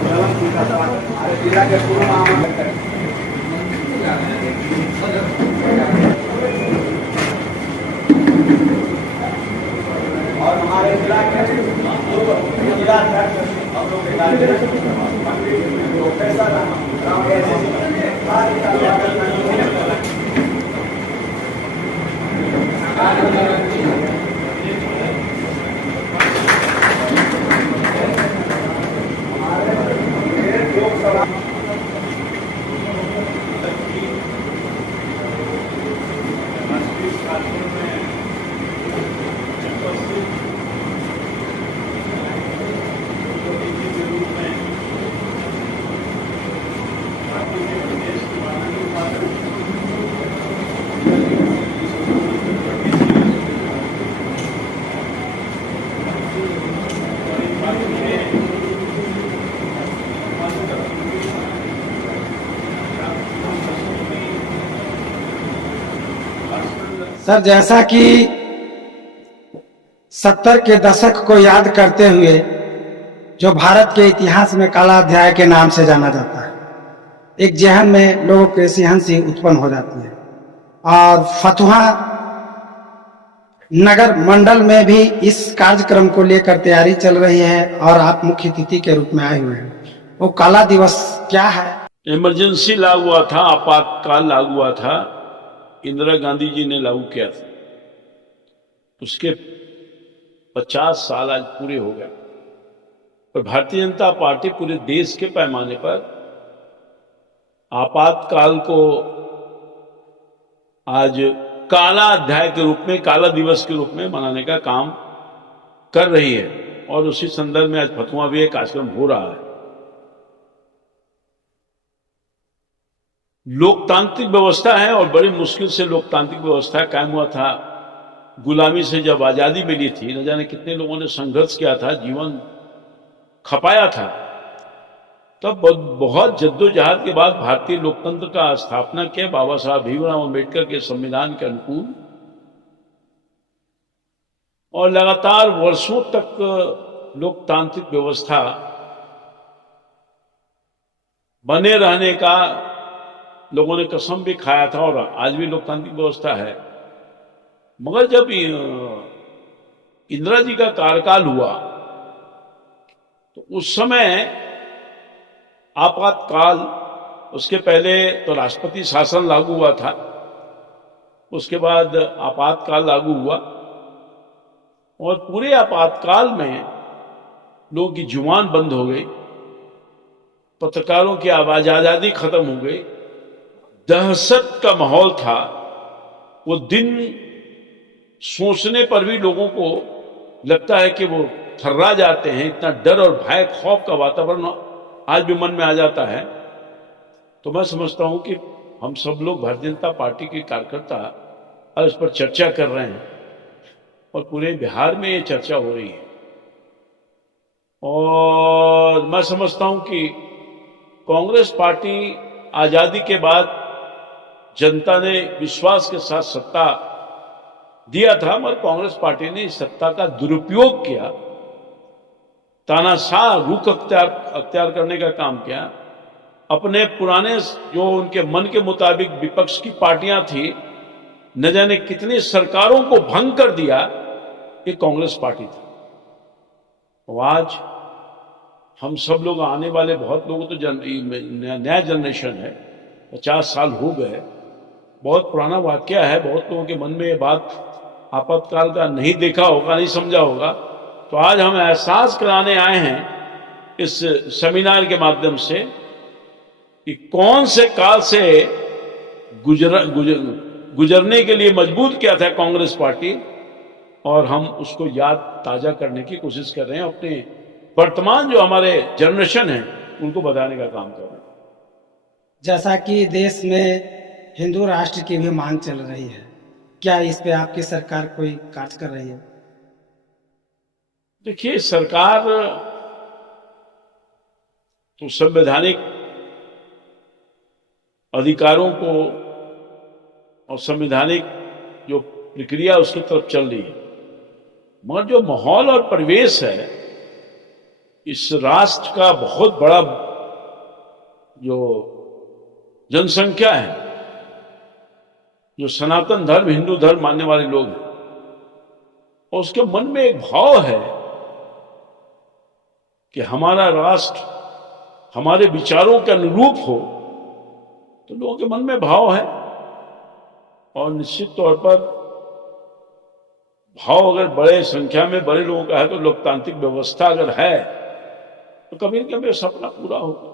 जिला के पूर्व महामंत्री और हमारे जिला के जिलाध्यक्ष हम लोग प्रोफेसर लोकसभा सर, जैसा कि 70 के दशक को याद करते हुए जो भारत के इतिहास में काला अध्याय के नाम से जाना जाता है, एक जहन में लोगों के सिहनसी उत्पन्न हो जाती है और फतुहा नगर मंडल में भी इस कार्यक्रम को लेकर तैयारी चल रही है और आप मुख्य अतिथि के रूप में आए हुए हैं। वो काला दिवस क्या है? इमरजेंसी लागू हुआ था, आपातकाल लागू हुआ था, इंदिरा गांधी जी ने लागू किया था। उसके 50 साल आज पूरे हो गए और भारतीय जनता पार्टी पूरे देश के पैमाने पर आपातकाल को आज काला अध्याय के रूप में, काला दिवस के रूप में मनाने का काम कर रही है और उसी संदर्भ में आज फतुहा भी एक कार्यक्रम हो रहा है। लोकतांत्रिक व्यवस्था है और बड़ी मुश्किल से लोकतांत्रिक व्यवस्था कायम हुआ था। गुलामी से जब आजादी मिली थी, न जाने कितने लोगों ने संघर्ष किया था, जीवन खपाया था, तब बहुत जद्दोजहद के बाद भारतीय लोकतंत्र का स्थापना किया बाबा साहब भीमराव अम्बेडकर के संविधान के अनुकूल, और लगातार वर्षों तक लोकतांत्रिक व्यवस्था बने रहने का लोगों ने कसम भी खाया था और आज भी लोकतांत्रिक व्यवस्था है। मगर जब इंदिरा जी का कार्यकाल हुआ तो उस समय आपातकाल, उसके पहले तो राष्ट्रपति शासन लागू हुआ था, उसके बाद आपातकाल लागू हुआ और पूरे आपातकाल में लोगों की जुबान बंद हो गई, पत्रकारों की आजादी खत्म हो गई, दहशत का माहौल था। वो दिन सोचने पर भी लोगों को लगता है कि वो थर्रा जाते हैं, इतना डर और भय खौफ का वातावरण आज भी मन में आ जाता है। तो मैं समझता हूं कि हम सब लोग भारतीय जनता पार्टी के कार्यकर्ता आज इस पर चर्चा कर रहे हैं और पूरे बिहार में ये चर्चा हो रही है और मैं समझता हूं कि कांग्रेस पार्टी आजादी के बाद जनता ने विश्वास के साथ सत्ता दिया था, मगर कांग्रेस पार्टी ने इस सत्ता का दुरुपयोग किया, तानाशाह रुख अख्तियार करने का काम किया। अपने पुराने जो उनके मन के मुताबिक विपक्ष की पार्टियां थी, न जाने कितनी सरकारों को भंग कर दिया, ये कांग्रेस पार्टी था। तो आज हम सब लोग, आने वाले बहुत लोगों तो नया जनरेशन है, 50 साल हो गए, बहुत पुराना वाकया है, बहुत लोगों के मन में ये बात आपातकाल का नहीं देखा होगा, नहीं समझा होगा। तो आज हम एहसास कराने आए हैं इस सेमिनार के माध्यम से कि कौन से काल से गुजरने के लिए मजबूर किया था कांग्रेस पार्टी, और हम उसको याद ताजा करने की कोशिश कर रहे हैं। अपने वर्तमान जो हमारे जनरेशन है उनको बताने का काम कर रहे हैं। जैसा कि देश में हिंदू राष्ट्र की भी मांग चल रही है, क्या इस पे आपकी सरकार कोई कार्य कर रही है? देखिए, सरकार तो संवैधानिक अधिकारों को और संवैधानिक जो प्रक्रिया उसकी तरफ चल रही है, मगर जो माहौल और परिवेश है इस राष्ट्र का बहुत बड़ा जो जनसंख्या है, जो सनातन धर्म हिंदू धर्म मानने वाले लोग हैं, और उसके मन में एक भाव है कि हमारा राष्ट्र हमारे विचारों के अनुरूप हो, तो लोगों के मन में भाव है। और निश्चित तौर पर भाव अगर बड़े संख्या में बड़े लोगों का है तो लोकतांत्रिक व्यवस्था अगर है तो कभी न कभी सपना पूरा होगा।